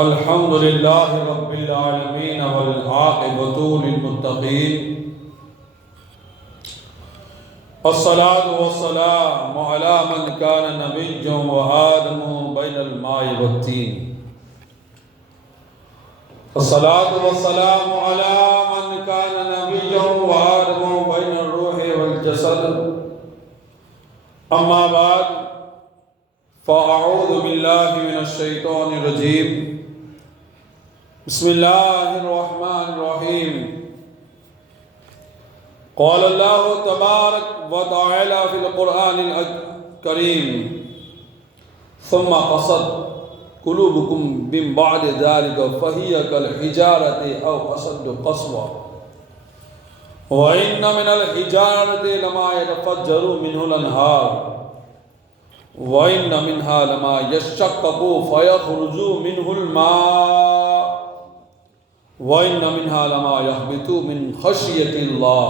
الحمد للہ رب العالمین والعاقبۃ للمتقین الصلاة والسلام علی من کان نبیا وآدم بین الماء والطین الصلاة والسلام علی من کان نبیا وآدم بین الروح والجسد اما بعد فاعوذ باللہ من الشیطان الرجیم بسم اللہ الرحمن الرحیم قال اللہ تبارک و تعالی فی القرآن الکریم ثم قصد قلوبکم من بعد ذلك فہی کالحجارة او اشد قسوة وإن من الحجارة لما يتفجر منه الأنهار وَإِنَّ مِنْهَا لَمَا يَشَّقَّقُ فَيَخْرُجُ مِنْهُ الْمَاءُ وَإِنَّ مِنْهَا لَمَا يَهْبِطُ مِنْ خَشْيَةِ اللَّهِ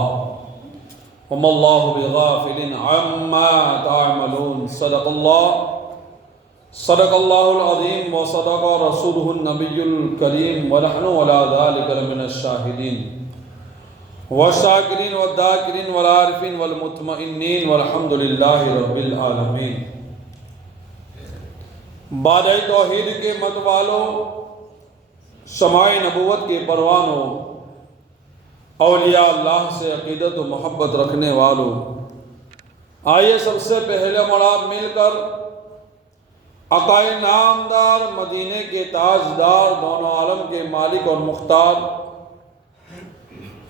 وَمَا اللَّهُ بِغَافِلٍ عَمَّا تَعْمَلُونَ صدق اللَّهُ الْعَظِيمُ وصدق رسوله النبي الكريم ونحن على ذلك لمن الشاهدين والشاكرين والذاكرين والعارفين والمطمئنين والحمد لله رب العالمين۔ بادۂ توحید کے مت والوں، شمائے نبوت کے پروانوں، اولیاء اللہ سے عقیدت و محبت رکھنے والوں، آئیے سب سے پہلے مراد مل کر عقائد نامدار، مدینے کے تاجدار، دونوں عالم کے مالک اور مختار،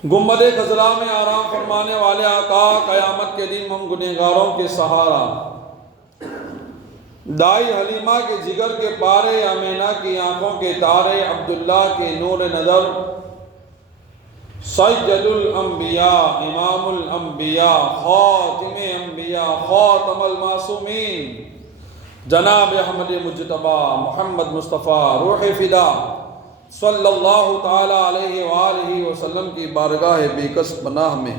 گنبد خضرا میں آرام فرمانے والے آقا، قیامت کے دن ہم گنہگاروں کے سہارا، دائی حلیمہ کے جگر کے پارے، آمینہ کی آنکھوں کے تارے، عبداللہ کے نور نظر، سید الانبیاء، امام الانبیاء، خاتم انبیاء، خاتم المعصومین، جناب احمد مجتبی محمد مصطفیٰ روح فدا صلی اللہ تعالیٰ علیہ وآلہ وسلم کی بارگاہ بے کس پناہ میں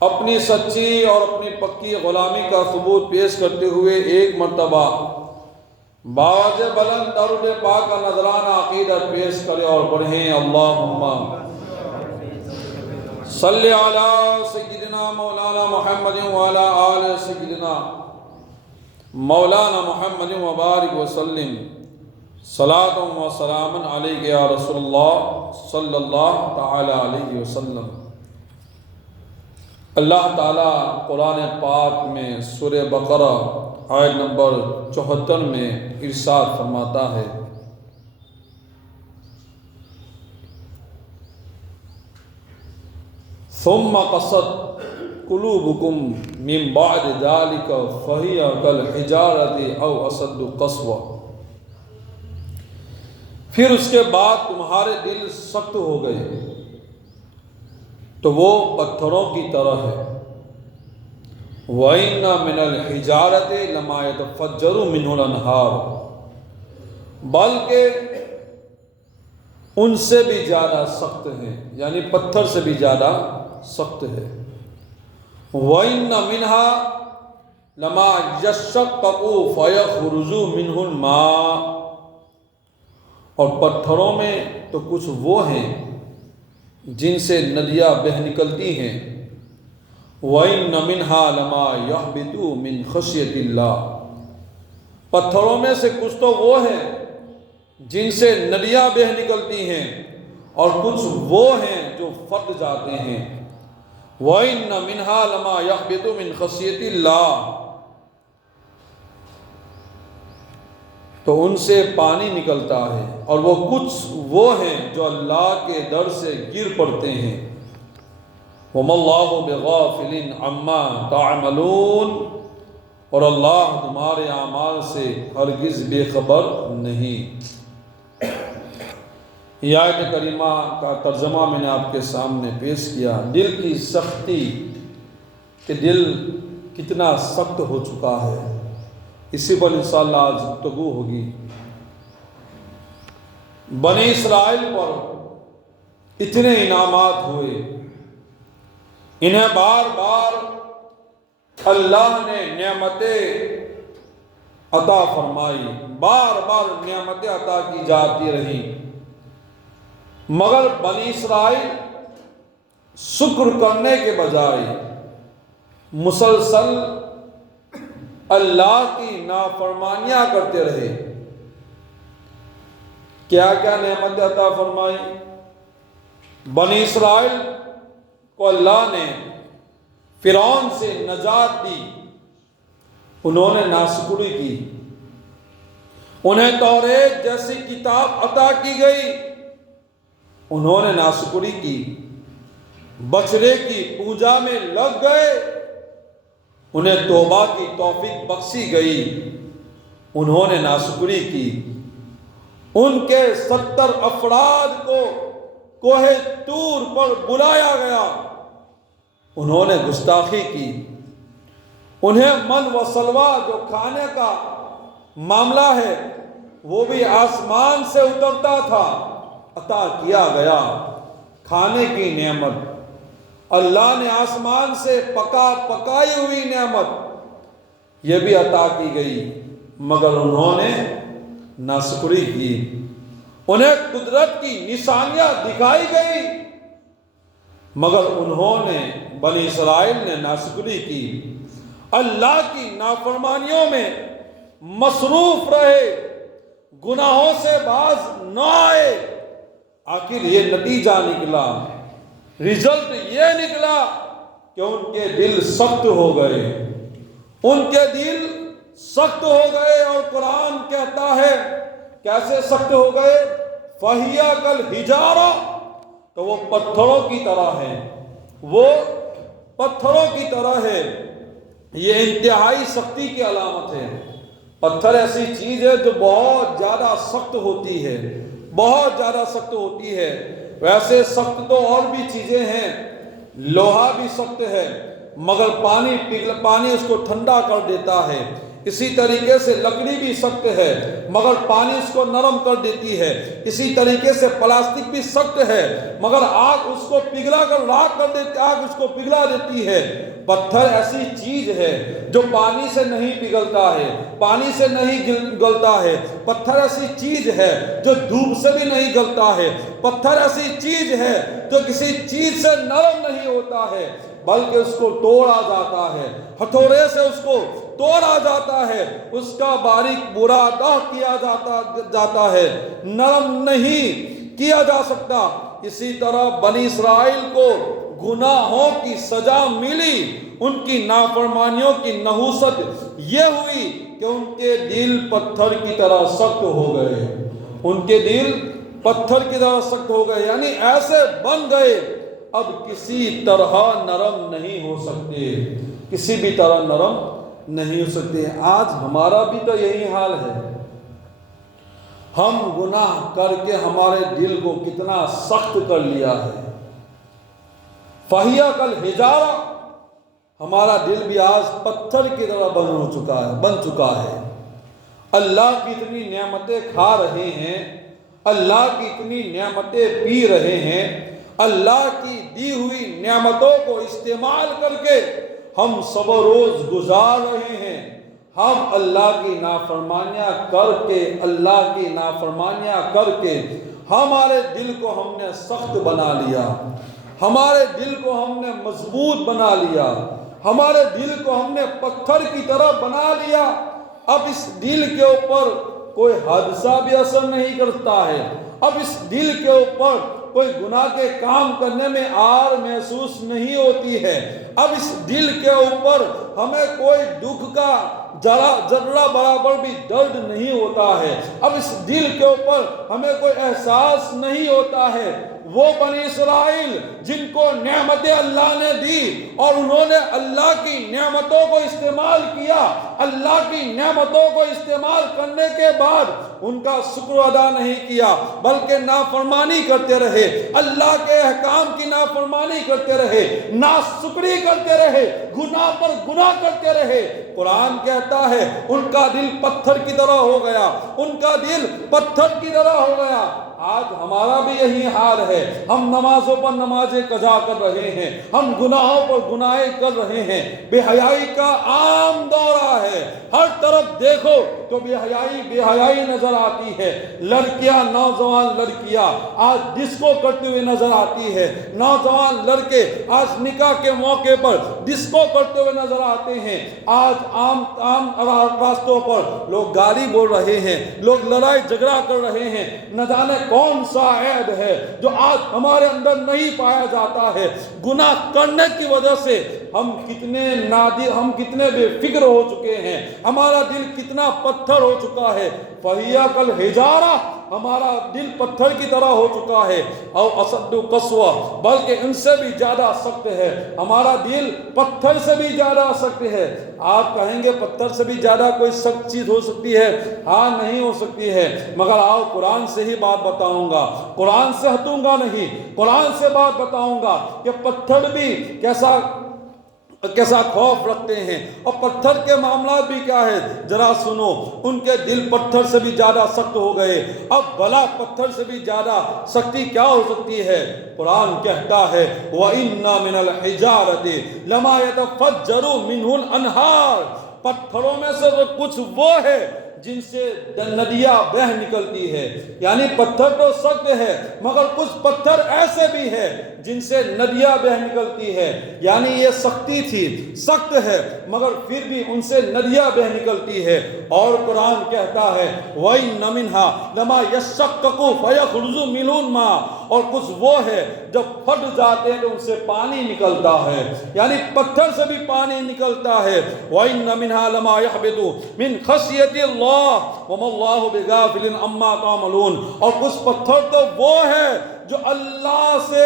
اپنی سچی اور اپنی پکی غلامی کا ثبوت پیش کرتے ہوئے ایک مرتبہ باوجہ بلند درود پاک کا نذرانہ عقیدت پیش کرے اور پڑھیں اللہم صلی علی سیدنا مولانا محمد وعلی آل سیدنا مولانا محمد وبارک وسلم صلاۃ و سلام علیک یا رسول اللہ صلی اللہ تعالی علیہ وسلم۔ اللہ تعالیٰ قرآن پاک میں سورہ بقرہ آیت نمبر 74 میں ارشاد فرماتا ہے، ثم قست قلوبکم من بعد ذلك فہی کالحجارة او اشد قسوة، پھر اس کے بعد تمہارے دل سخت ہو گئے تو وہ پتھروں کی طرح ہے، وَإِنَّ مِنَ الْحِجَارَةِ لَمَا يَتَفَجَّرُ مِنْهُ الْأَنْهَارُ، بلکہ ان سے بھی زیادہ سخت ہیں، یعنی پتھر سے بھی زیادہ سخت ہے، وَإِنَّ مِنْهَا لَمَا يَشَّقَّقُ فَيَخْرُجُ مِنْهُ الْمَاءُ، اور پتھروں میں تو کچھ وہ ہیں جن سے ندیاں بہہ نکلتی ہیں، وَإِنَّ مِنْهَا لَمَا يَهْبِطُ مِنْ خَشْيَةِ اللَّهِ، پتھروں میں سے کچھ تو وہ ہیں جن سے ندیاں بہہ نکلتی ہیں اور کچھ وہ ہیں جو پھٹ جاتے ہیں، وَإِنَّ مِنْهَا لَمَا يَهْبِطُ مِنْ خَشْيَةِ اللَّهِ، تو ان سے پانی نکلتا ہے، اور وہ کچھ وہ ہیں جو اللہ کے در سے گر پڑتے ہیں، وَمَا اللَّهُ بِغَافِلٍ عَمَّا تَعْمَلُونَ، اور اللہ تمہارے اعمال سے ہرگز بے خبر نہیں۔ یہ آیت کریمہ کا ترجمہ میں نے آپ کے سامنے پیش کیا، دل کی سختی کہ دل کتنا سخت ہو چکا ہے، اسی پر انشاءاللہ آج گفتگو ہوگی۔ بنی اسرائیل پر اتنے انعامات ہوئے، انہیں بار بار اللہ نے نعمتیں عطا فرمائی، بار بار نعمتیں عطا کی جاتی رہیں، مگر بنی اسرائیل شکر کرنے کے بجائے مسلسل اللہ کی نافرمانیاں کرتے رہے۔ کیا کیا نعمتیں عطا فرمائی؟ بنی اسرائیل کو اللہ نے فرعون سے نجات دی، انہوں نے ناشکری کی۔ انہیں توریت جیسی کتاب عطا کی گئی، انہوں نے ناشکری کی۔ بچڑے کی پوجا میں لگ گئے، انہیں توبہ کی توفیق بخشی گئی، انہوں نے ناشکری کی۔ ان کے 70 افراد کو کوہ طور پر بلایا گیا، انہوں نے گستاخی کی۔ انہیں من و سلوہ جو کھانے کا معاملہ ہے وہ بھی آسمان سے اترتا تھا، عطا کیا گیا۔ کھانے کی نعمت اللہ نے آسمان سے پکائی ہوئی نعمت یہ بھی عطا کی گئی، مگر انہوں نے ناشکری کی۔ انہیں قدرت کی نشانیاں دکھائی گئی، مگر انہوں نے بنی اسرائیل نے ناشکری کی، اللہ کی نافرمانیوں میں مصروف رہے، گناہوں سے باز نہ آئے۔ آخر یہ نتیجہ نکلا، رزلٹ یہ نکلا کہ ان کے دل سخت ہو گئے، ان کے دل سخت ہو گئے۔ اور قرآن کہتا ہے کیسے سخت ہو گئے؟ فَهِيَ كَالْحِجَارَةِ، تو وہ پتھروں کی طرح ہے، وہ پتھروں کی طرح ہے۔ یہ انتہائی سختی کی علامت ہے۔ پتھر ایسی چیز ہے جو بہت زیادہ سخت ہوتی ہے، بہت زیادہ سخت ہوتی ہے۔ ویسے سخت تو اور بھی چیزیں ہیں، لوہا بھی سخت ہے، مگر پانی اس کو ٹھنڈا کر دیتا ہے۔ اسی طریقے سے لکڑی بھی سخت ہے، مگر پانی اس کو نرم کر دیتی ہے۔ اسی طریقے سے پلاسٹک بھی سخت ہے، مگر آگ اس کو پگھلا کر راکھ کر دیتی، آگ اس کو پگھلا دیتی ہے۔ پتھر ایسی چیز ہے جو پانی سے نہیں پگھلتا ہے، پانی سے نہیں گلتا ہے۔ پتھر ایسی چیز ہے جو دھوپ سے بھی نہیں گلتا ہے۔ پتھر ایسی چیز ہے جو کسی چیز سے نرم نہیں ہوتا ہے، بلکہ اس کو توڑا جاتا ہے، ہتھوڑے سے اس کو توڑا جاتا ہے، اس کا باریک برا داغ کیا جاتا ہے، نرم نہیں کیا جا سکتا۔ اسی طرح بنی اسرائیل کو گناہوں کی سزا ملی، ان کی نافرمانیوں کی نحوست یہ ہوئی کہ ان کے دل پتھر کی طرح سخت ہو گئے، ان کے دل پتھر کی طرح سخت ہو گئے، یعنی ایسے بن گئے اب کسی طرح نرم نہیں ہو سکتے، کسی بھی طرح نرم نہیں ہو سکتے۔ آج ہمارا بھی تو یہی حال ہے، ہم گناہ کر کے ہمارے دل کو کتنا سخت کر لیا ہے۔ فَهِيَ كَالْحِجَارَةِ، ہمارا دل بھی آج پتھر کی طرح بن چکا ہے۔ اللہ کی اتنی نعمتیں کھا رہے ہیں، اللہ کی اتنی نعمتیں پی رہے ہیں، اللہ کی دی ہوئی نعمتوں کو استعمال کر کے ہم سب روز گزار رہے ہیں۔ ہم اللہ کی نافرمانیاں کر کے ہمارے دل کو ہم نے سخت بنا لیا، ہمارے دل کو ہم نے مضبوط بنا لیا، ہمارے دل کو ہم نے پتھر کی طرح بنا لیا۔ اب اس دل کے اوپر کوئی حادثہ بھی اثر نہیں کرتا ہے، اب اس دل کے اوپر کوئی گناہ کے کام کرنے میں آر محسوس نہیں ہوتی ہے، اب اس دل کے اوپر ہمیں کوئی دکھ کا ذرہ برابر بھی درد نہیں ہوتا ہے، اب اس دل کے اوپر ہمیں کوئی احساس نہیں ہوتا ہے۔ وہ بنی اسرائیل جن کو نعمتیں اللہ نے دی اور انہوں نے اللہ کی نعمتوں کو استعمال کیا، اللہ کی نعمتوں کو استعمال کرنے کے بعد ان کا شکر ادا نہیں کیا، بلکہ نافرمانی کرتے رہے، اللہ کے احکام کی نافرمانی کرتے رہے، ناشکری کرتے رہے، گناہ پر گناہ کرتے رہے۔ قرآن کہتا ہے ان کا دل پتھر کی طرح ہو گیا، ان کا دل پتھر کی طرح ہو گیا۔ آج ہمارا بھی یہی حال ہے، ہم نمازوں پر نمازیں قضا کر رہے ہیں، ہم گناہوں پر گناہیں کر رہے ہیں، بے حیائی کا عام دورہ ہے، ہر طرف دیکھو تو بے حیائی نظر آتی ہے، لڑکیاں، نوجوان لڑکیاں آج ڈسکو کرتے ہوئے نظر آتی ہے، نوجوان لڑکے آج نکاح کے موقع پر ڈسکو کرتے ہوئے نظر آتے ہیں، آج عام راستوں پر لوگ گالی بول رہے ہیں، لوگ لڑائی جھگڑا کر رہے ہیں، نہ جانے کون سا عیب ہے جو آج ہمارے اندر نہیں پایا جاتا ہے۔ گناہ کرنے کی وجہ سے ہم کتنے بے فکر ہو چکے ہیں، ہمارا دل کتنا پتھر ہو چکا ہے، فَهِيَ كَالْحِجَارَةِ، ہمارا دل پتھر کی طرح ہو چکا ہے، اور أَشَدُّ قَسْوَةً، بلکہ ان سے بھی زیادہ سخت ہے، ہمارا دل پتھر سے بھی زیادہ سخت ہے۔ آپ کہیں گے پتھر سے بھی زیادہ کوئی سخت چیز ہو سکتی ہے؟ ہاں، نہیں ہو سکتی ہے، مگر آؤ قرآن سے ہی بات بتاؤں گا، قرآن سے ہٹوں گا نہیں، قرآن سے بات بتاؤں گا کہ پتھر بھی کیسا خوف رکھتے ہیں، اور پتھر کے معاملات بھی کیا ہے، ذرا سنو، ان کے دل پتھر سے بھی زیادہ سخت ہو گئے۔ اب بھلا پتھر سے بھی زیادہ سختی کیا ہو سکتی ہے؟ قرآن کہتا ہے وَإِنَّ مِنَ الْحِجَارَةِ لَمَا يَتَفَجَّرُ مِنْهُ الْأَنْهَارُ، پتھروں میں سے وہ کچھ وہ ہے جن سے ندیاں بہہ نکلتی ہے، یعنی پتھر تو سخت ہے مگر کچھ پتھر ایسے بھی ہے جن سے ندیاں بہہ نکلتی ہے، یعنی یہ سختی تھی، سخت ہے مگر پھر بھی ان سے ندیاں بہہ نکلتی ہے۔ اور قرآن کہتا ہے وَإِنَّ مِنْهَا لَمَا يَشَّقَّقُ فَيَخْرُجُ مِنْهُ الْمَاءُ، اور کچھ وہ ہے جب پھٹ جاتے ہیں تو ان سے پانی نکلتا ہے، یعنی پتھر سے بھی پانی نکلتا ہے۔ وَإِنَّ مِنْهَا لَمَا يَحْبِطُ مِنْ خَشْيَةِ اللَّهِ وَمَا اللَّهُ بِغَافِلٍ عَمَّا تَعْمَلُونَ، اور کچھ پتھر تو وہ ہے جو اللہ سے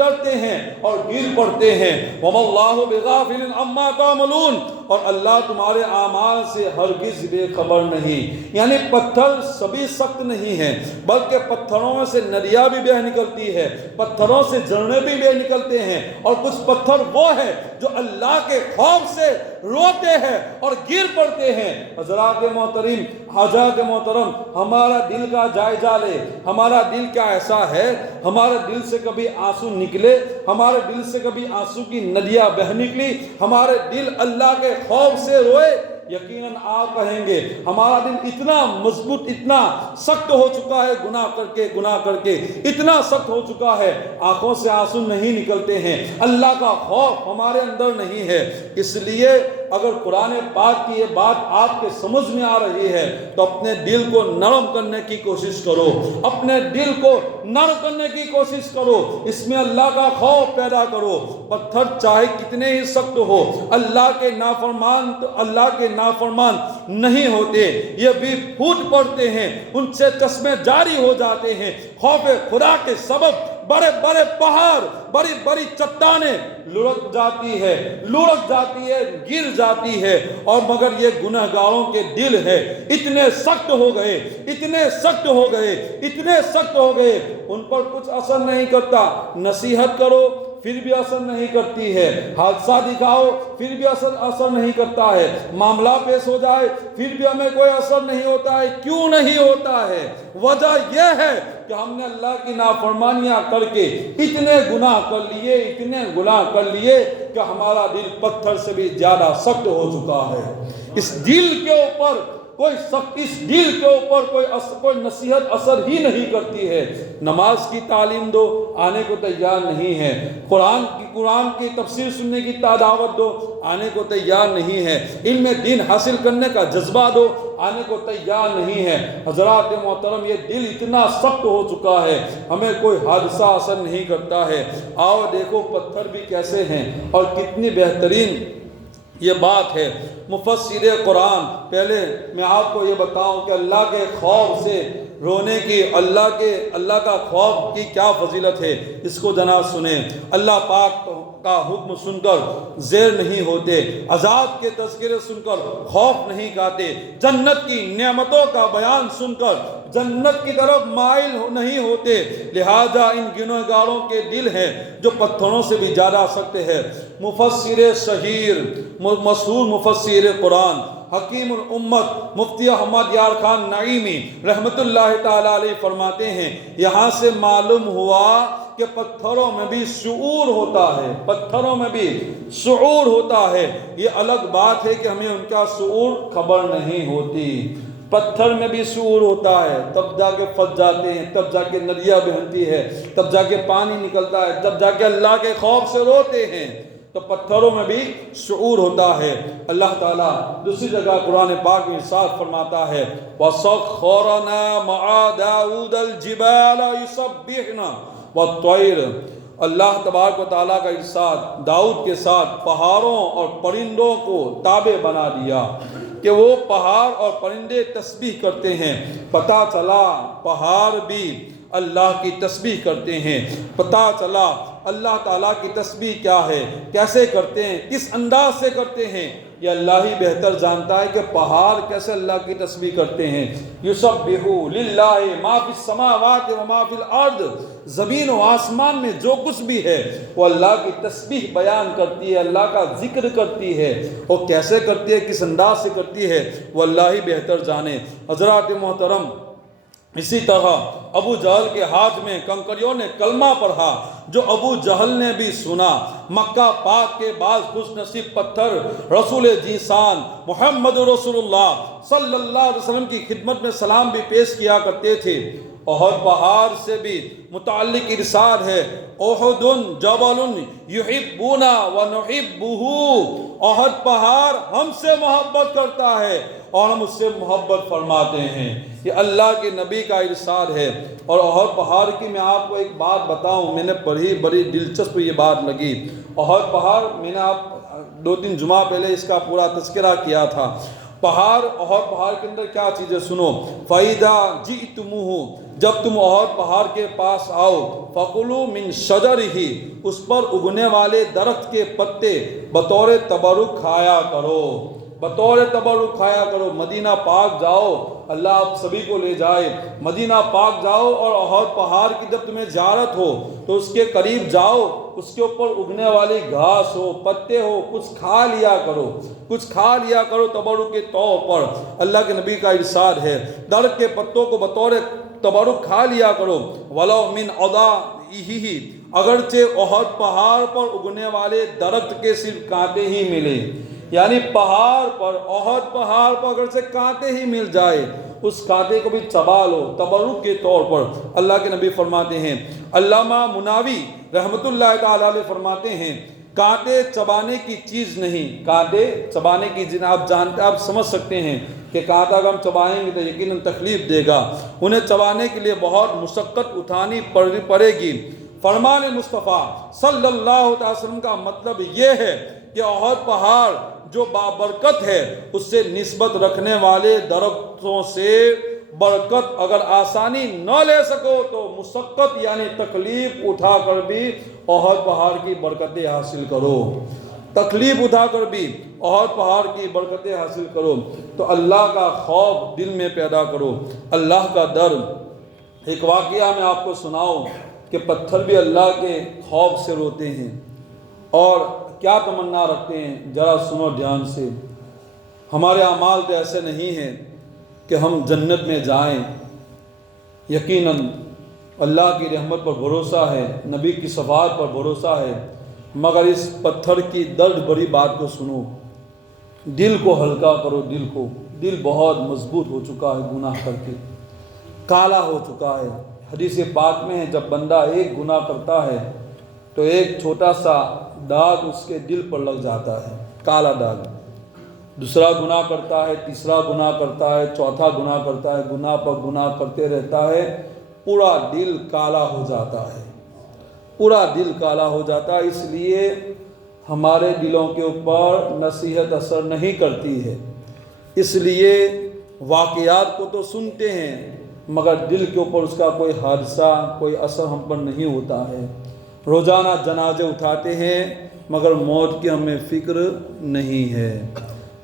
ڈرتے ہیں اور گر پڑتے ہیں۔ وَمَا اللَّهُ بِغَافِلٍ عَمَّا تَعْمَلُونَ، اور اللہ تمہارے اعمال سے ہرگز بے خبر نہیں، یعنی پتھر سبھی سخت نہیں ہیں، بلکہ پتھروں میں سے ندیاں بھی بہہ نکلتی ہے، پتھروں سے جھرنے بھی بہہ نکلتے ہیں، اور کچھ پتھر وہ ہے جو اللہ کے خوف سے روتے ہیں اور گر پڑتے ہیں۔ حضرات محترم، ہمارا دل کا جائزہ لے، ہمارا دل کیا ایسا ہے؟ ہمارے دل سے کبھی آنسو نکلے؟ ہمارے دل سے کبھی آنسو کی ندیاں بہہ نکلی؟ ہمارے دل اللہ کے خوف سے روئے؟ یقیناً آپ کہیں گے ہمارا دل اتنا مضبوط، اتنا سخت ہو چکا ہے، گناہ کر کے اتنا سخت ہو چکا ہے، آنکھوں سے آنسو نہیں نکلتے ہیں، اللہ کا خوف ہمارے اندر نہیں ہے۔ اس لیے اگر قرآن پاک کی یہ بات آپ کے سمجھ میں آ رہی ہے تو اپنے دل کو نرم کرنے کی کوشش کرو، اپنے دل کو نرم کرنے کی کوشش کرو، اس میں اللہ کا خوف پیدا کرو۔ پتھر چاہے کتنے ہی سخت ہو، اللہ کے نافرمان نہیں ہوتے، یہ بھی پھوٹ پڑتے ہیں، ان سے چشمے جاری ہو جاتے ہیں، خوف خدا کے سبب بڑے بڑے پہاڑ، بڑی بڑی چٹانیں لڑک جاتی ہے، گر جاتی ہے، اور مگر یہ گنہگاروں کے دل ہے اتنے سخت ہو گئے، ان پر کچھ اثر نہیں کرتا، نصیحت کرو پھر بھی اثر نہیں کرتی ہے، حادثہ دکھاؤ پھر بھی اثر نہیں کرتا ہے، معاملہ پیش ہو جائے پھر بھی ہمیں کوئی اثر نہیں ہوتا ہے۔ کیوں نہیں ہوتا ہے؟ وجہ یہ ہے کہ ہم نے اللہ کی نافرمانیاں کر کے اتنے گناہ کر لیے کہ ہمارا دل پتھر سے بھی زیادہ سخت ہو چکا ہے۔ اس دل کے اوپر کوئی نصیحت اثر ہی نہیں کرتی ہے۔ نماز کی تعلیم دو، آنے کو تیار نہیں ہے، قرآن کی تفسیر سننے کی دعوت دو، آنے کو تیار نہیں ہے، علم دین حاصل کرنے کا جذبہ دو، آنے کو تیار نہیں ہے۔ حضرات محترم، یہ دل اتنا سخت ہو چکا ہے، ہمیں کوئی حادثہ اثر نہیں کرتا ہے۔ آؤ دیکھو پتھر بھی کیسے ہیں اور کتنی بہترین یہ بات ہے۔ مفسر قرآن، پہلے میں آپ کو یہ بتاؤں کہ اللہ کے خوف سے رونے کی، اللہ کا خوف کی کیا فضیلت ہے، اس کو جناب سنیں۔ اللہ پاک کا حکم سن کر زیر نہیں ہوتے، عذاب کے تذکرے سن کر خوف نہیں کھاتے، جنت کی نعمتوں کا بیان سن کر جنت کی طرف مائل نہیں ہوتے، لہذا ان گنہگاروں کے دل ہیں جو پتھروں سے بھی زیادہ سخت ہے۔ مفسر شہیر، مشہور مفسر قرآن حکیم الامت مفتی احمد یار خان نعیمی رحمت اللہ تعالیٰ علیہ فرماتے ہیں یہاں سے معلوم ہوا کہ پتھروں میں بھی شعور ہوتا ہے، پتھروں میں بھی شعور ہوتا ہے۔ یہ الگ بات ہے کہ ہمیں ان کا شعور خبر نہیں ہوتی۔ پتھر میں بھی شعور ہوتا ہے، تب جا کے پھنس جاتے ہیں، تب جا کے ندیاں بہتی ہے، تب جا کے پانی نکلتا ہے، تب جا کے اللہ کے خوف سے روتے ہیں۔ تو پتھروں میں بھی شعور ہوتا ہے۔ اللہ تعالیٰ دوسری جگہ قرآن پاک میں ارشاد فرماتا ہے وَسَخَّرَنَا مَعَ دَاوُودَ الْجِبَالَ يُسَبِّحْنَا وَالطَّيْرَ۔ اللہ تبارک و تعالیٰ کا ارشاد داؤد کے ساتھ پہاڑوں اور پرندوں کو تابع بنا دیا کہ وہ پہاڑ اور پرندے تسبیح کرتے ہیں۔ پتہ چلا پہاڑ بھی اللہ کی تسبیح کرتے ہیں، پتہ چلا اللہ تعالیٰ کی تسبیح کیا ہے، کیسے کرتے ہیں، کس انداز سے کرتے ہیں، یہ اللہ ہی بہتر جانتا ہے کہ پہاڑ کیسے اللہ کی تسبیح کرتے ہیں۔ یسبح للہ ما فی السماوات و ما فی الارض، زمین و آسمان میں جو کچھ بھی ہے وہ اللہ کی تسبیح بیان کرتی ہے، اللہ کا ذکر کرتی ہے، اور کیسے کرتی ہے، کس انداز سے کرتی ہے، وہ اللہ ہی بہتر جانے۔ حضرات محترم، اسی طرح ابو جہل کے ہاتھ میں کنکریوں نے کلمہ پڑھا، جو ابو جہل نے بھی سنا۔ مکہ پاک کے بعض خوش نصیب پتھر رسول جیسان محمد رسول اللہ صلی اللہ علیہ وسلم کی خدمت میں سلام بھی پیش کیا کرتے تھے۔ احد پہاڑ سے بھی متعلق ارشاد ہے احد جبل یحبنا ونحبہ، احد پہاڑ ہم سے محبت کرتا ہے اور ہم اس سے محبت فرماتے ہیں۔ یہ اللہ کے نبی کا ارشاد ہے۔ اور احد پہاڑ کی میں آپ کو ایک بات بتاؤں، میں نے پڑھی، بڑی دلچسپ یہ بات لگی۔ احد پہاڑ میں نے آپ 2-3 جمعہ پہلے اس کا پورا تذکرہ کیا تھا۔ پہاڑ، احد پہاڑ کے اندر کیا چیزیں سنو، فَإِذَا جِئْتُمُوهُ، جب تم احد پہاڑ کے پاس آؤ، فَقُلُوا مِن شَجَرِهِ، اس پر اگنے والے درخت کے پتے بطور تبرک کھایا کرو، بطور تبرک کھایا کرو۔ مدینہ پاک جاؤ، اللہ آپ سبھی کو لے جائے، مدینہ پاک جاؤ اور احد پہاڑ کی جب تمہیں زیارت ہو تو اس کے قریب جاؤ، اس کے اوپر اگنے والی گھاس ہو، پتے ہو، کچھ کھا لیا کرو، کچھ کھا لیا کرو تبرک کے طور پر۔ اللہ کے نبی کا ارشاد ہے درخت کے پتوں کو بطور تبرک کھا لیا کرو۔ وَلَوْ مِنْ عَضَائِهِ، اگرچہ احد پہاڑ پر اگنے والے درخت کے صرف کانٹے ہی ملے، یعنی پہاڑ پر، احد پہاڑ پر اگر سے کانٹے ہی مل جائے، اس کانٹے کو بھی چبا لو تبرک کے طور پر۔ اللہ کے نبی فرماتے ہیں، علامہ مناوی رحمت اللہ تعالیٰ علیہ فرماتے ہیں کانٹے چبانے کی چیز نہیں، کانٹے چبانے کی چیز آپ جانتے، آپ سمجھ سکتے ہیں کہ کانٹا اگر ہم چبائیں گے تو یقیناً تکلیف دے گا، انہیں چبانے کے لیے بہت مشقت اٹھانی پڑے گی۔ فرمان مصطفیٰ صلی اللہ علیہ وسلم کا مطلب یہ ہے کہ احد پہاڑ جو بابرکت ہے، اس سے نسبت رکھنے والے درختوں سے برکت اگر آسانی نہ لے سکو تو مشقت یعنی تکلیف اٹھا کر بھی احد پہاڑ کی برکتیں حاصل کرو، تکلیف اٹھا کر بھی احد پہاڑ کی برکتیں حاصل کرو۔ تو اللہ کا خوف دل میں پیدا کرو، اللہ کا ڈر۔ ایک واقعہ میں آپ کو سناؤں کہ پتھر بھی اللہ کے خوف سے روتے ہیں اور کیا تمنا رکھتے ہیں، ذرا سنو دھیان سے۔ ہمارے اعمال تو ایسے نہیں ہیں کہ ہم جنت میں جائیں، یقیناً اللہ کی رحمت پر بھروسہ ہے، نبی کی شفاعت پر بھروسہ ہے، مگر اس پتھر کی درد بڑی بات کو سنو، دل کو ہلکا کرو، دل کو، دل بہت مضبوط ہو چکا ہے گناہ کر کے، کالا ہو چکا ہے۔ حدیث پاک میں ہے جب بندہ ایک گناہ کرتا ہے تو ایک چھوٹا سا داغ اس کے دل پر لگ جاتا ہے، کالا داغ، دوسرا گناہ کرتا ہے، تیسرا گناہ کرتا ہے، چوتھا گناہ کرتا ہے، گناہ پر گناہ کرتے رہتا ہے، پورا دل کالا ہو جاتا ہے، پورا دل کالا ہو جاتا ہے۔ اس لیے ہمارے دلوں کے اوپر نصیحت اثر نہیں کرتی ہے، اس لیے واقعات کو تو سنتے ہیں مگر دل کے اوپر اس کا کوئی حادثہ، کوئی اثر ہم پر نہیں ہوتا ہے۔ روزانہ جنازے اٹھاتے ہیں مگر موت کی ہمیں فکر نہیں ہے،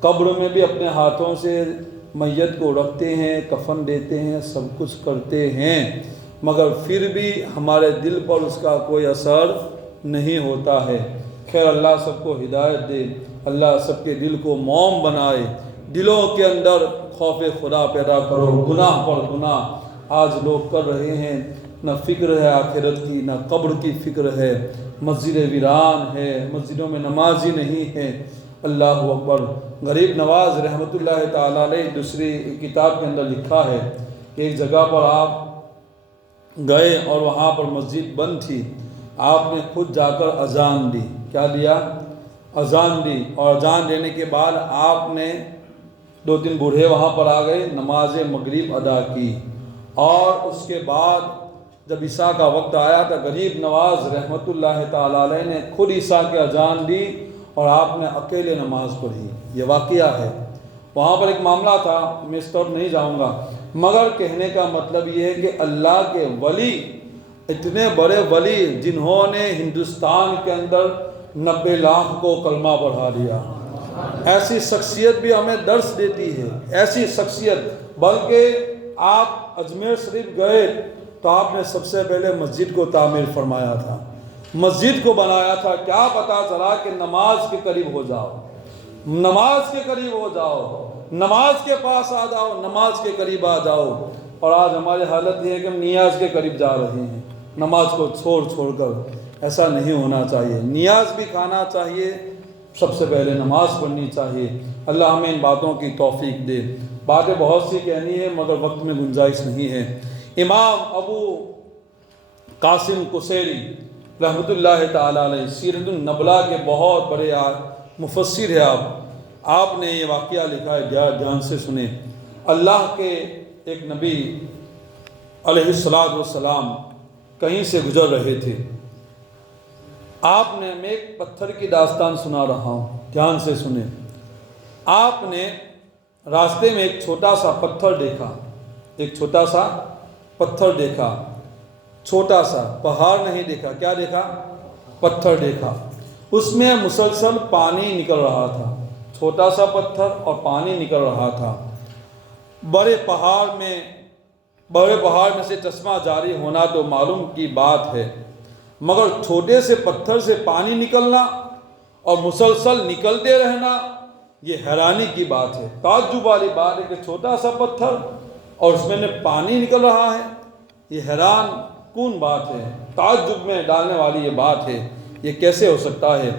قبر میں بھی اپنے ہاتھوں سے میت کو رکھتے ہیں، کفن دیتے ہیں، سب کچھ کرتے ہیں، مگر پھر بھی ہمارے دل پر اس کا کوئی اثر نہیں ہوتا ہے۔ خیر اللہ سب کو ہدایت دے، اللہ سب کے دل کو موم بنائے، دلوں کے اندر خوف خدا پیدا کرو۔ گناہ پر گناہ آج لوگ کر رہے ہیں، نہ فکر ہے آخرت کی، نہ قبر کی فکر ہے، مسجد ویران ہے، مسجدوں میں نمازی نہیں ہے۔ اللہ اکبر۔ غریب نواز رحمۃ اللہ تعالیٰ علیہ دوسری کتاب کے اندر لکھا ہے کہ ایک جگہ پر آپ گئے اور وہاں پر مسجد بند تھی، آپ نے خود جا کر اذان دی۔ کیا دیا؟ اذان دی، اور اذان دینے کے بعد آپ نے 2-3 بوڑھے وہاں پر آ گئے، نماز مغرب ادا کی، اور اس کے بعد جب عشاء کا وقت آیا تو غریب نواز رحمۃ اللہ تعالیٰ علیہ نے خود عشاء کی اذان دی اور آپ نے اکیلے نماز پڑھی۔ یہ واقعہ ہے۔ وہاں پر ایک معاملہ تھا، میں اس طرف نہیں جاؤں گا، مگر کہنے کا مطلب یہ ہے کہ اللہ کے ولی، اتنے بڑے ولی جنہوں نے ہندوستان کے اندر 90 لاکھ کو کلمہ پڑھا دیا، ایسی شخصیت بھی ہمیں درس دیتی ہے، ایسی شخصیت۔ بلکہ آپ اجمیر شریف گئے تو آپ نے سب سے پہلے مسجد کو تعمیر فرمایا تھا، مسجد کو بنایا تھا۔ کیا پتا چلا کہ نماز کے قریب ہو جاؤ، نماز کے قریب ہو جاؤ، نماز کے پاس آ جاؤ، نماز کے قریب آ جاؤ۔ اور آج ہماری حالت یہ ہے کہ ہم نیاز کے قریب جا رہے ہیں، نماز کو چھوڑ کر۔ ایسا نہیں ہونا چاہیے، نیاز بھی کھانا چاہیے، سب سے پہلے نماز پڑھنی چاہیے۔ اللہ ہمیں ان باتوں کی توفیق دے۔ باتیں بہت سی کہنی ہے مگر وقت میں گنجائش نہیں ہے۔ امام ابو قاسم قصیری رحمۃ اللہ تعالیٰ علیہ سیرت النبلا کے بہت بڑے مفسر ہے آپ نے یہ واقعہ لکھا ہے، دھیان سے سنیں۔ اللہ کے ایک نبی علیہ السلام کہیں سے گزر رہے تھے، میں ایک پتھر کی داستان سنا رہا ہوں، دھیان سے سنیں۔ آپ نے راستے میں ایک چھوٹا سا پتھر دیکھا، ایک چھوٹا سا پتھر دیکھا، چھوٹا سا پہاڑ نہیں دیکھا، کیا دیکھا؟ پتھر دیکھا۔ اس میں مسلسل پانی نکل رہا تھا، چھوٹا سا پتھر اور پانی نکل رہا تھا۔ بڑے پہاڑ میں سے چشمہ جاری ہونا تو معلوم کی بات ہے، مگر چھوٹے سے پتھر سے پانی نکلنا اور مسلسل نکلتے رہنا، یہ حیرانی کی بات ہے، تعجب والی بات ہے کہ چھوٹا سا پتھر اور اس میں پانی نکل رہا ہے۔ یہ حیران کن بات ہے، تعجب میں ڈالنے والی یہ بات ہے، یہ کیسے ہو سکتا ہے؟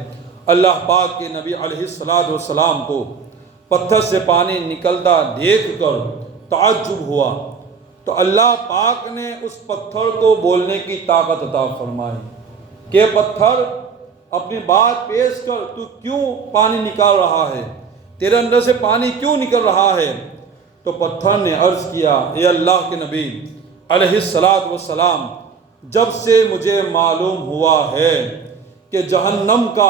اللہ پاک کے نبی علیہ السلام کو پتھر سے پانی نکلتا دیکھ کر تعجب ہوا، تو اللہ پاک نے اس پتھر کو بولنے کی طاقت عطا فرمائی کہ پتھر اپنی بات پیش کر، تو کیوں پانی نکال رہا ہے، تیرے اندر سے پانی کیوں نکل رہا ہے؟ تو پتھر نے عرض کیا، اے اللہ کے نبی علیہ السلام، جب سے مجھے معلوم ہوا ہے کہ جہنم کا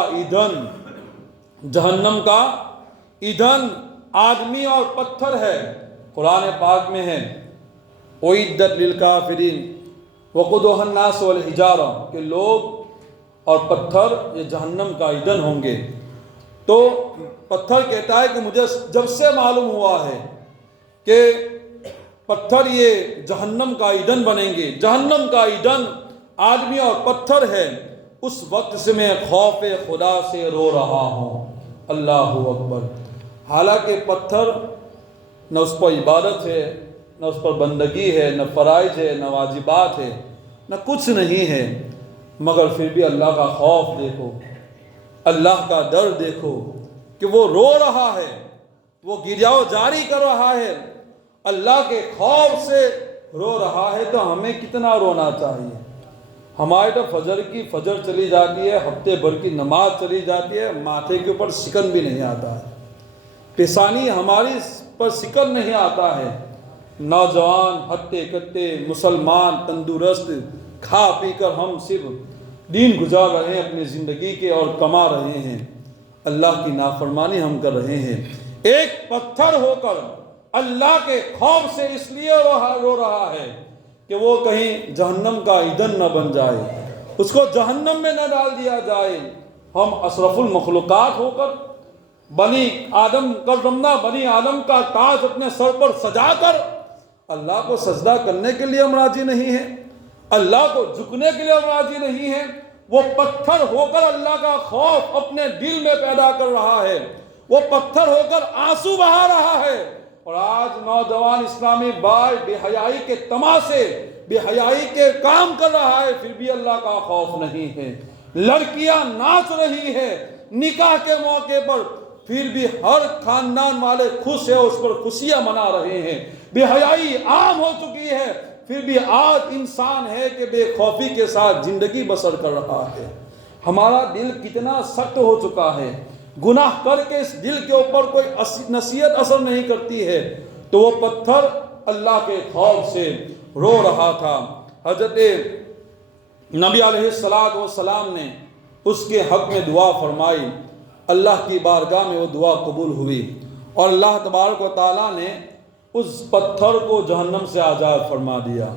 ایندھن آدمی اور پتھر ہے، قرآن پاک میں ہے اعدت للکافرین وقودها الناس والحجارہ، کہ لوگ اور پتھر یہ جہنم کا ایندھن ہوں گے۔ تو پتھر کہتا ہے کہ مجھے جب سے معلوم ہوا ہے کہ پتھر یہ جہنم کا ایندھن بنیں گے، جہنم کا ایندھن آدمی اور پتھر ہے، اس وقت سے میں خوف خدا سے رو رہا ہوں۔ اللہ اکبر۔ حالانکہ پتھر نہ اس پر عبادت ہے، نہ اس پر بندگی ہے، نہ فرائض ہے، نہ واجبات ہے، نہ کچھ نہیں ہے، مگر پھر بھی اللہ کا خوف دیکھو، اللہ کا ڈر دیکھو کہ وہ رو رہا ہے، وہ گریہ جاری کر رہا ہے، اللہ کے خوف سے رو رہا ہے۔ تو ہمیں کتنا رونا چاہیے؟ ہمارے تو فجر چلی جاتی ہے، ہفتے بھر کی نماز چلی جاتی ہے، ماتھے کے اوپر سکن بھی نہیں آتا ہے، پیشانی ہماری پر سکن نہیں آتا ہے۔ نوجوان ہتے کتے مسلمان تندرست کھا پی کر ہم صرف دین گزار رہے ہیں اپنی زندگی کے اور کما رہے ہیں، اللہ کی نافرمانی ہم کر رہے ہیں۔ ایک پتھر ہو کر اللہ کے خوف سے اس لیے رو رہا ہے کہ وہ کہیں جہنم کا ایندھن نہ بن جائے، اس کو جہنم میں نہ ڈال دیا جائے۔ ہم اشرف المخلوقات ہو کر بنی آدم کا تاج اپنے سر پر سجا کر اللہ کو سجدہ کرنے کے لیے ہم راضی نہیں ہیں، اللہ کو جھکنے کے لیے ہم راضی نہیں ہیں۔ وہ پتھر ہو کر اللہ کا خوف اپنے دل میں پیدا کر رہا ہے، وہ پتھر ہو کر آنسو بہا رہا ہے۔ اور آج نوجوان اسلامی بھائی بے حیائی کے تماشے، بے حیائی کے کام کر رہا ہے، پھر بھی اللہ کا خوف نہیں ہے۔ لڑکیاں ناچ رہی ہے نکاح کے موقع پر، پھر بھی ہر خاندان والے خوش ہیں، اس پر خوشیاں منا رہے ہیں۔ بے حیائی عام ہو چکی ہے، پھر بھی آج انسان ہے کہ بے خوفی کے ساتھ زندگی بسر کر رہا ہے۔ ہمارا دل کتنا سخت ہو چکا ہے، گناہ کر کے اس دل کے اوپر کوئی نصیحت اثر نہیں کرتی ہے۔ تو وہ پتھر اللہ کے خوف سے رو رہا تھا۔ حضرت نبی علیہ السلام نے اس کے حق میں دعا فرمائی، اللہ کی بارگاہ میں وہ دعا قبول ہوئی، اور اللہ تبارک و تعالیٰ نے اس پتھر کو جہنم سے آزاد فرما دیا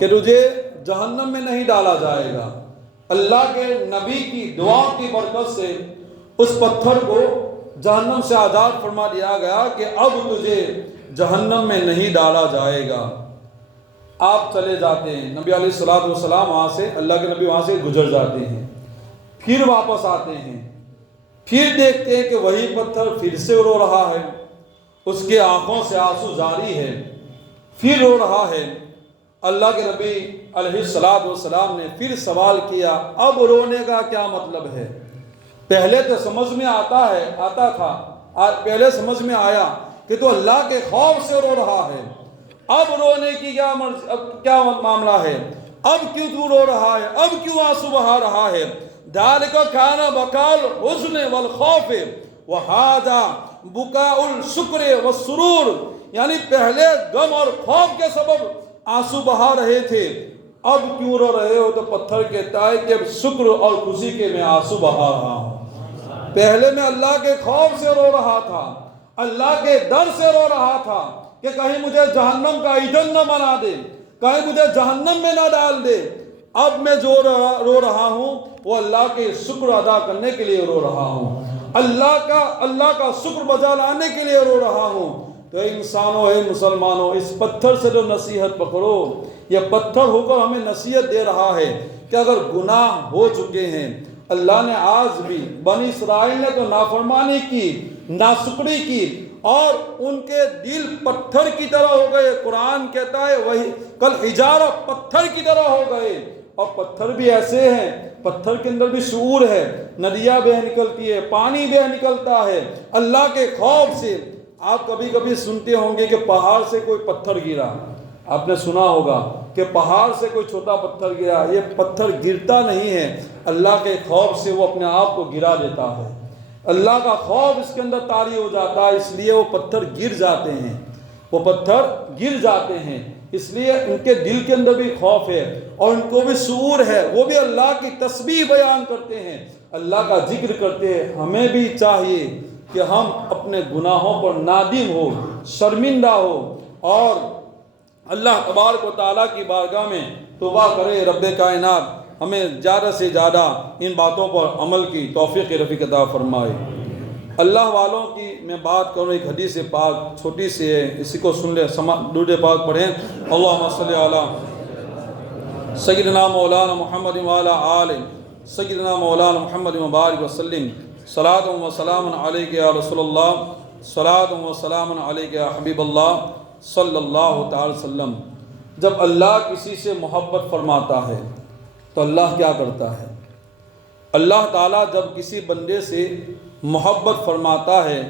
کہ تجھے جہنم میں نہیں ڈالا جائے گا۔ اللہ کے نبی کی دعا کی برکت سے اس پتھر کو جہنم سے آزاد فرما دیا گیا کہ اب تجھے جہنم میں نہیں ڈالا جائے گا۔ آپ چلے جاتے ہیں، نبی علیہ السلام وہاں سے، اللہ کے نبی وہاں سے گزر جاتے ہیں، پھر واپس آتے ہیں، پھر دیکھتے ہیں کہ وہی پتھر پھر سے رو رہا ہے، اس کے آنکھوں سے آنسو جاری ہے، پھر رو رہا ہے۔ اللہ کے نبی علیہ السلام نے پھر سوال کیا، اب رونے کا کیا مطلب ہے؟ پہلے تو سمجھ میں آتا تھا، پہلے سمجھ میں آیا کہ تو اللہ کے خوف سے رو رہا ہے، اب رونے کی کیا معاملہ ہے؟ اب کیوں تو رو رہا ہے؟ اب کیوں آنسو بہا رہا ہے؟ ذالک کان بکال حزن والخوف وہذا بکاء الشکر والسرور، یعنی پہلے غم اور خوف کے سبب آنسو بہا رہے تھے، اب کیوں رو رہے ہو؟ تو پتھر کہتا ہے کہ شکر اور خوشی کے میں آنسو بہا رہا ہوں۔ پہلے میں اللہ کے خوف سے رو رہا تھا، اللہ کے ڈر سے رو رہا تھا کہ کہیں مجھے جہنم کا ایندھن نہ بنا دے، کہیں مجھے جہنم میں نہ ڈال دے۔ اب میں جو رو رہا ہوں وہ اللہ کے شکر ادا کرنے کے لیے رو رہا ہوں، اللہ کا شکر بجا لانے کے لیے رو رہا ہوں۔ تو انسانوں، مسلمانوں، اس پتھر سے جو نصیحت پکڑو، یہ پتھر ہو کر ہمیں نصیحت دے رہا ہے کہ اگر گناہ ہو چکے ہیں، اللہ نے آج بھی بنی اسرائیل نے تو نافرمانی کی، ناشکری کی، اور ان کے دل پتھر کی طرح ہو گئے۔ قرآن کہتا ہے وہی کل حجارہ، پتھر کی طرح ہو گئے۔ اور پتھر بھی ایسے ہیں، پتھر کے اندر بھی شعور ہے، ندیاں بہہ نکلتی ہے، پانی بہہ نکلتا ہے اللہ کے خوف سے۔ آپ کبھی کبھی سنتے ہوں گے کہ پہاڑ سے کوئی پتھر گرا، آپ نے سنا ہوگا کہ پہاڑ سے کوئی چھوٹا پتھر گرا۔ یہ پتھر گرتا نہیں ہے، اللہ کے خوف سے وہ اپنے آپ کو گرا دیتا ہے، اللہ کا خوف اس کے اندر طاری ہو جاتا ہے، اس لیے وہ پتھر گر جاتے ہیں، وہ پتھر گر جاتے ہیں۔ اس لیے ان کے دل کے اندر بھی خوف ہے اور ان کو بھی شعور ہے، وہ بھی اللہ کی تسبیح بیان کرتے ہیں، اللہ کا ذکر کرتے ہیں۔ ہمیں بھی چاہیے کہ ہم اپنے گناہوں پر نادم ہو، شرمندہ ہو، اور اللہ تبارک و تعالیٰ کی بارگاہ میں توبہ کرے۔ رب کائنات ہمیں زیادہ سے زیادہ ان باتوں پر عمل کی توفیق رفیق عطا فرمائے۔ اللہ والوں کی میں بات کروں، ایک حدیث پاک چھوٹی سی ہے، اسی کو سن لیں، درود پاک پڑھیں۔ اللہم صلی علی سیدنا مولانا محمد وعلی آل سیدنا مولانا محمد مبارک وسلم، صلاۃ و سلام علیک یا رسول اللہ، صلاۃ و سلام علیک یا حبیب اللہ صلی اللہ تعالی وسلم۔ جب اللہ کسی سے محبت فرماتا ہے تو اللہ کیا کرتا ہے؟ اللہ تعالیٰ جب کسی بندے سے محبت فرماتا ہے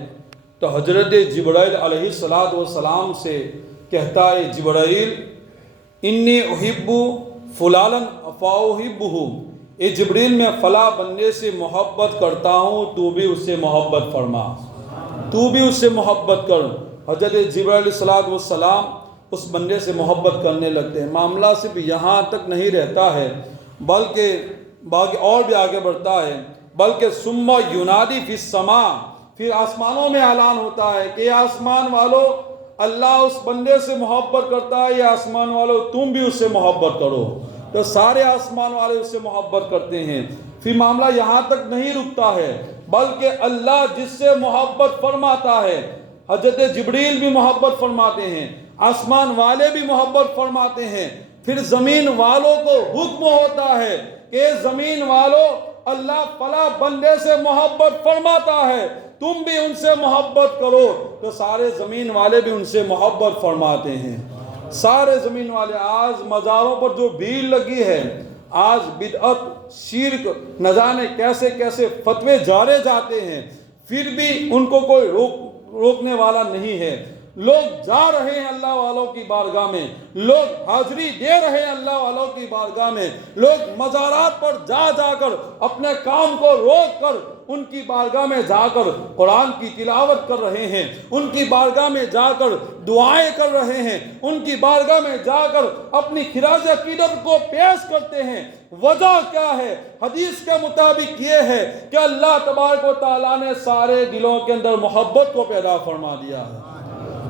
تو حضرت جبرائیل علیہ السلام سے کہتا ہے، جبرائیل انی احب فلانا فاحبہ، اے جبریل میں فلاں بندے سے محبت کرتا ہوں، تو بھی اس سے محبت فرما، تو بھی اس سے محبت کر۔ حضرت جبرائیل علیہ السلام اس بندے سے محبت کرنے لگتے ہیں۔ معاملہ صرف یہاں تک نہیں رہتا ہے، بلکہ اور بھی آگے بڑھتا ہے، بلکہ ثم ینادی فی السماء، پھر آسمانوں میں اعلان ہوتا ہے کہ آسمان والو، اللہ اس بندے سے محبت کرتا ہے، یا آسمان والو تم بھی اس سے محبت کرو۔ تو سارے آسمان والے اس سے محبت کرتے ہیں۔ پھر معاملہ یہاں تک نہیں رکتا ہے، بلکہ اللہ جس سے محبت فرماتا ہے، حضرت جبریل بھی محبت فرماتے ہیں، آسمان والے بھی محبت فرماتے ہیں، پھر زمین والوں کو حکم ہوتا ہے کہ زمین والوں، اللہ فلاں بندے سے محبت فرماتا ہے، تم بھی ان سے محبت کرو، تو سارے زمین والے بھی ان سے محبت فرماتے ہیں۔ سارے زمین والے آج مزاروں پر جو بھیڑ لگی ہے، آج بدعت، شرک، نہ جانے کیسے کیسے فتوے جاڑے جاتے ہیں، پھر بھی ان کو کوئی روکنے والا نہیں ہے۔ لوگ جا رہے ہیں اللہ والوں کی بارگاہ میں، لوگ حاضری دے رہے ہیں اللہ والوں کی بارگاہ میں، لوگ مزارات پر جا جا کر اپنے کام کو روک کر ان کی بارگاہ میں جا کر قرآن کی تلاوت کر رہے ہیں، ان کی بارگاہ میں جا کر دعائیں کر رہے ہیں، ان کی بارگاہ میں جا کر اپنی خراج عقیدت کو پیش کرتے ہیں۔ وجہ کیا ہے؟ حدیث کے مطابق یہ ہے کہ اللہ تبارک و تعالیٰ نے سارے دلوں کے اندر محبت کو پیدا فرما دیا ہے۔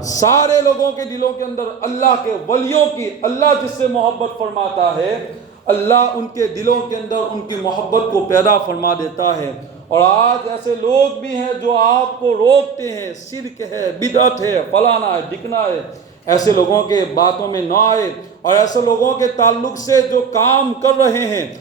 سارے لوگوں کے دلوں کے اندر اللہ کے ولیوں کی، اللہ جس سے محبت فرماتا ہے، اللہ ان کے دلوں کے اندر ان کی محبت کو پیدا فرما دیتا ہے۔ اور آج ایسے لوگ بھی ہیں جو آپ کو روکتے ہیں، شرک ہے، بدعت ہے، فلانا ہے، ڈھکنا ہے، ایسے لوگوں کے باتوں میں نہ آئے، اور ایسے لوگوں کے تعلق سے جو کام کر رہے ہیں